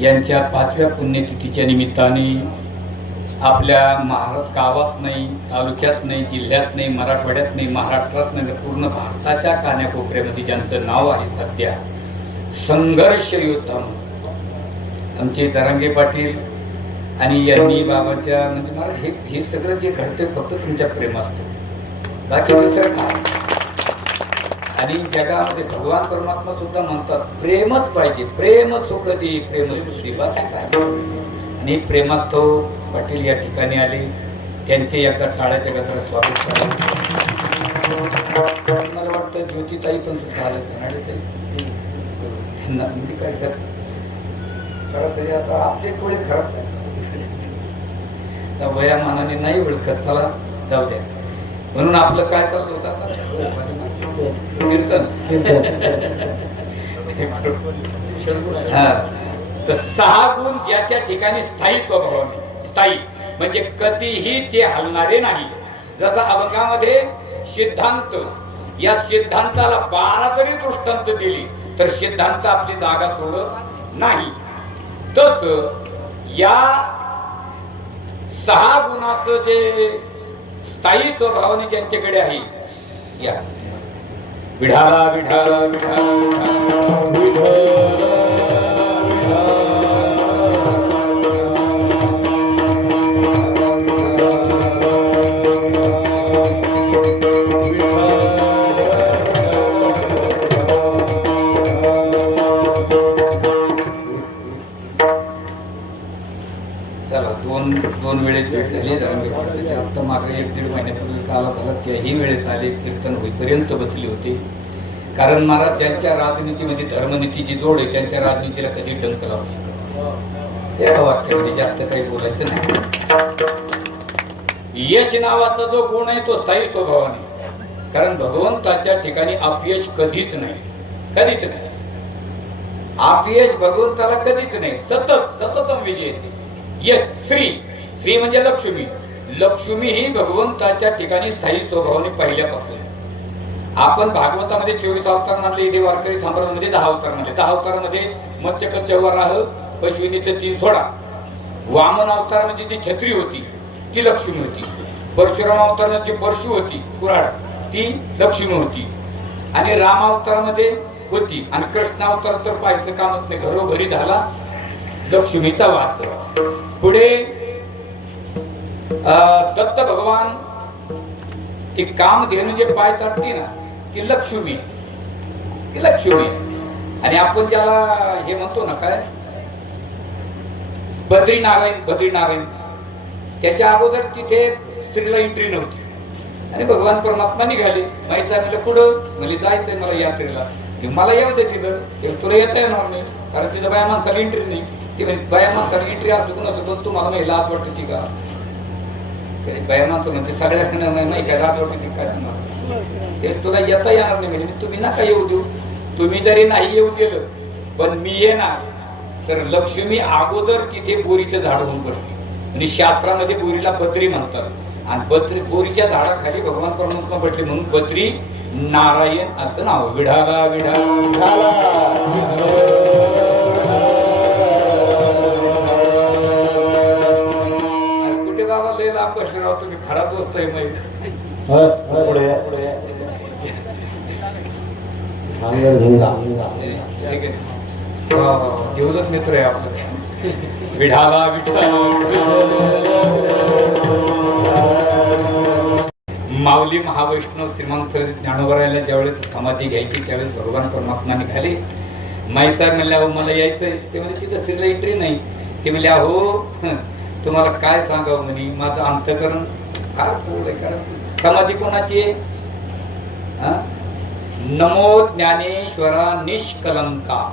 यांच्या 5व्या पुण्यतिथीच्या निमित्ताने आपल्या महाराष्ट्र गावात नाही, तालुक्यात नाही, जिल्ह्यात नाही, मराठवाड्यात नाही, महाराष्ट्रात नाही, पूर्ण भारताच्या कान्याकोपऱ्यामध्ये ज्यांचं नाव आहे सध्या संघर्ष योद्धा आमचे तरंगे पाटील आणि यांनी बाबाच्या म्हणजे मला हे सगळं जे घडते फक्त तुमच्या प्रेमास्तव, बाकी दुसरं काय. आणि जगामध्ये भगवान परमात्मा सुद्धा म्हणतात प्रेमच पाहिजे, प्रेम सुख दे प्रेम सुखी, बाकी काय. आणि प्रेमास्तव पाटील या ठिकाणी आले, त्यांचे एकदा टाळ्याच्या गजरात स्वागत करा. मला वाटतं ज्योतिताई पण सुद्धा आले, म्हणजे काय तरी आता आपले थोडे खराब आहे, वया मानाने नाही ओळखत, चला जाऊ द्या. म्हणून आपलं काय चाललं होतं आता कीर्तन. हा, तर 6 गुण ज्याच्या ठिकाणी स्थायी स्वभावाने, स्थायी म्हणजे कधीही ते हलणारे नाही. जसा अभंगामध्ये सिद्धांत, या सिद्धांताला 12 जरी दृष्टांत दिली तर सिद्धांत आपली जागा सोडत नाही. तस या 6 गुणाचं जे स्थायी स्वभावाने ज्यांच्याकडे आहे, या विढाला विढाला विढाला दोन वेळेस भेट झाली. आता मागे 1-1.5 महिन्यापूर्वी काला झाला, त्याही वेळेस आले, कीर्तन होईपर्यंत बसले होते. कारण महाराज ज्यांच्या राजनीतीमध्ये धर्मनीतीची जोड आहे त्यांच्या राजनीतीला कधी डंक लावू शकत. एका वाक्यामध्ये जास्त काही बोलायचं नाही. यश नावाचा जो गुण आहे तो स्थायी स्वभावाने, कारण भगवंताच्या ठिकाणी अपयश कधीच नाही, कधीच नाही. अपयश भगवंताला कधीच नाही, सतत सततम विजय. यश श्री, श्री म्हणजे लक्ष्मी, लक्ष्मी ही भगवंताच्या ठिकाणी स्थायी स्वभावाने पहिल्यापासून. आपण भागवतामध्ये 24 अवतार मानले, इथे वारकरी संप्रदायामध्ये 10 अवतार मानले. 10 अवतारामध्ये मत्स्यकच्छ वराह पशविनीतले 3 सोडा. वामन अवतार म्हणजे जी छत्री होती ती लक्ष्मी होती. परशुराम अवतारामध्ये जी परशु होती कुऱ्हाड ती लक्ष्मी होती. आणि राम अवतारामध्ये होती. आणि कृष्ण अवतार तर पाहायचं कामच नाही, घरोघरी झाला लक्ष्मीचा वास. पुढे दत्त भगवान ती कामधेनू जे पाय चाटते ना ती लक्ष्मी, ती लक्ष्मी. आणि आपण ज्याला हे म्हणतो ना काय बद्रीनारायण, बद्रीनारायण त्याच्या अगोदर तिथे स्त्रीला एंट्री नव्हती. आणि भगवान परमात्मा निघाले. माहिती सांगितलं पुढं म्हणजे जायचंय मला यात्रेला, मला येऊ दे तिथं, तुला येता येणार नाही कारण तिथं बाया माणसाला एंट्री नाही. ती म्हणजे बाया माणसाला एंट्री असू पण तुम्हाला नाही लाज वाटते ती का? बाया माणसं म्हणजे सगळ्या नाही काय लाज वाटते काय तुम्हाला, ते तुला येता येणार नाही. म्हणजे तुम्ही नका येऊ देऊ, तुम्ही जरी नाही येऊ दिलं पण मी येणार. तर लक्ष्मी अगोदर तिथे बोरीचं झाड होऊन पडते. आणि शास्त्रामध्ये बोरीला बद्री म्हणतात. आणि बोरीच्या झाडाखाली भगवान परमात्मा बसले म्हणून बद्री नारायण असं नाव. विढाला विढाला कुठे बाबा लय लांब बसले राहतो तुम्ही, खराब गोष्ट आहे माहिती. देवदत्त मित्र आहे आपलं. विढाला माऊली महावैष्णव श्रीमंत ज्ञानोबरायला ज्यावेळेस समाधी घ्यायची त्यावेळेस भगवान परमात्मा निघाले. माईसाहेब म्हणल्या हो मला यायचंय. ते म्हणजे तिथं स्त्रीला एंट्री नाही. ते म्हणल्या हो तुम्हाला काय सांगावं म्हणे, माझं अंतकरण फार पूर्ण आहे. कारण समाधी कोणाची आहे? नमो ज्ञानेश्वरा निष्कलंका.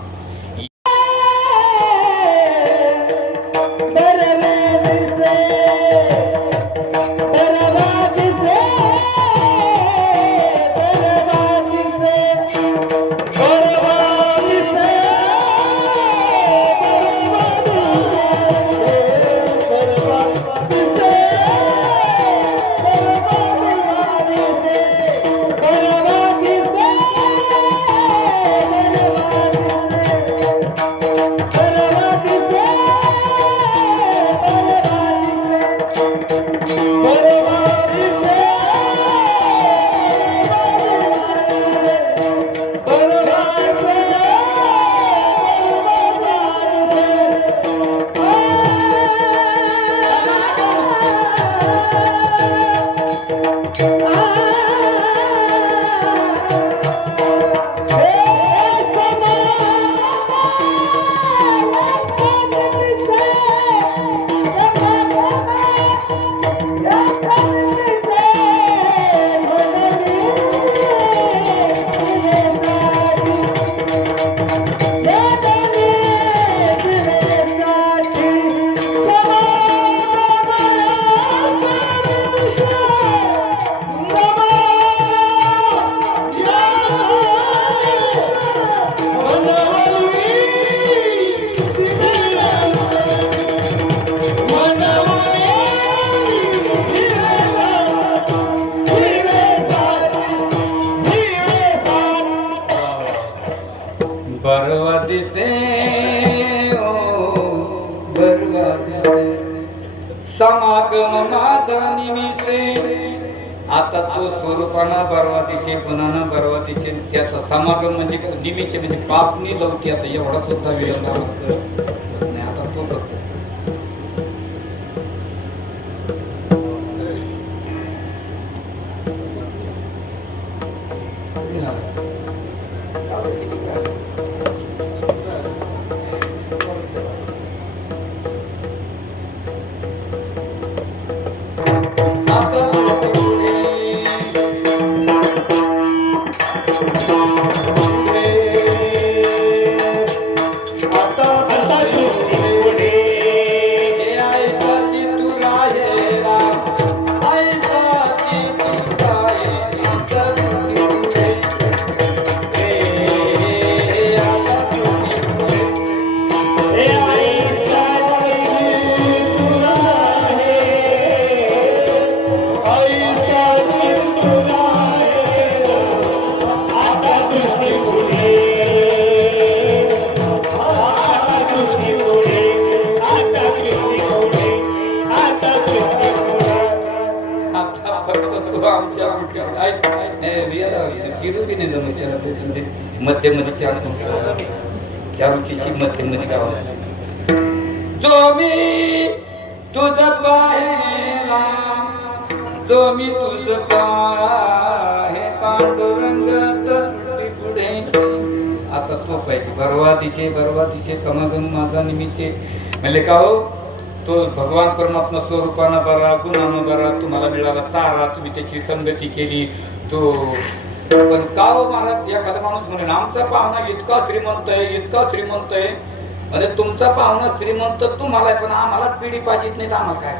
बरवा दिसे ओ बरवा दिसे समागम माझा निमिषे. आता तो स्वरूपाना बरवा दिसे पुन्हा बरवा दिसे त्याचा समागम म्हणजे निमिषे म्हणजे पापनी लवकी आता एवढा सुद्धा वेळ नाही. आता तो करतो मध्ये मध्ये चारुकीशी मध्ये मध्ये गावात जो मी तुझ पाहेला जो मी तुझ पाहे पांडुरंग पुढे. आता तो पाहिजे बरवा दिशे समागम माझा निमित्ते म्हणजे का हो तो भगवान परमात्मा स्वरूपानं बरा गुणानं बरा तुम्हाला मिळाला तारा तुम्ही त्याची संगती केली तो. पण का हो महाराज एखादा माणूस म्हणेन आमचा पाहुणा इतका श्रीमंत आहे म्हणजे तुमचा पाहुणा श्रीमंत तुम्हाला पण आम्हाला पिढी पाहिजेत नाही तर आम्हाला काय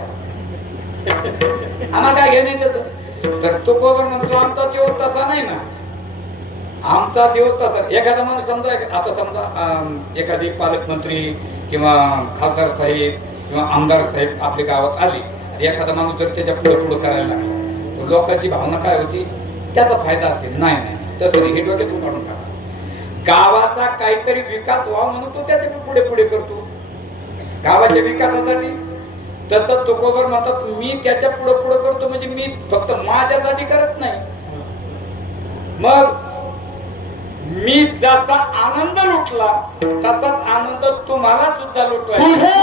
आम्हाला काय घेणे त्याचं. तर तो कोबर म्हणतो आमचा देव तसा नाही ना आमचा देव तसा. एखादा माणूस समजा आता समजा एखादी पालकमंत्री किंवा खासदार साहेब किंवा आमदार साहेब आपल्या गावात आले एखादा माणूस जर त्याच्या पुढे करायला लागला लोकांची भावना काय होती त्याचा फायदा असेल नाही तसं हे डोक्यातून काढून टाका. गावाचा काहीतरी विकास व्हावा म्हणून तो त्याच्या पुढे करतो गावाच्या विकासासाठी. तसं तुकोबर म्हणतात मी त्याच्या पुढे करतो म्हणजे मी फक्त माझ्यासाठी करत नाही. मग मी ज्याचा आनंद लुटला त्याचाच आनंद तुम्हाला सुद्धा लुटवायचा.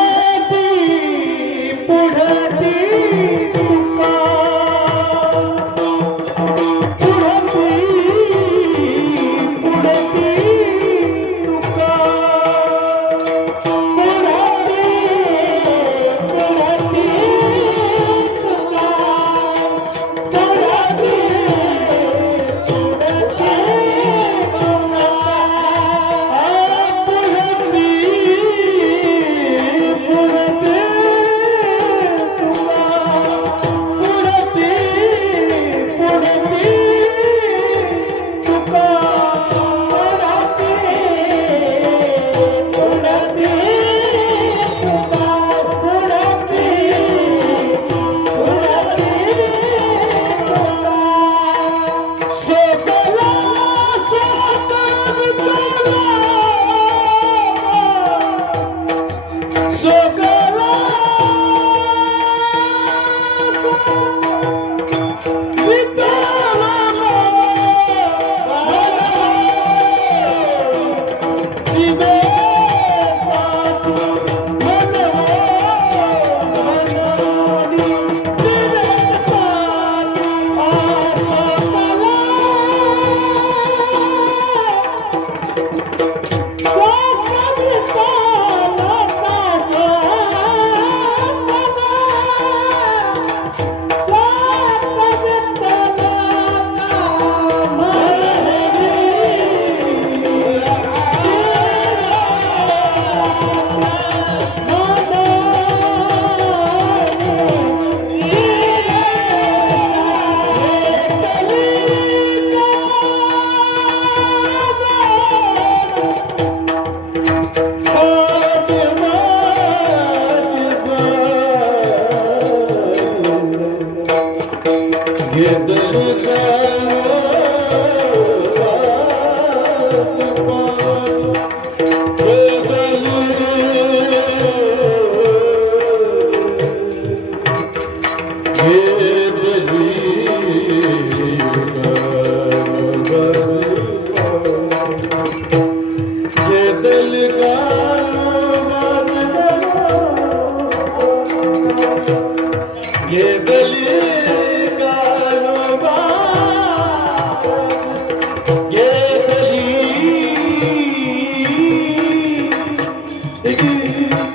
Bye.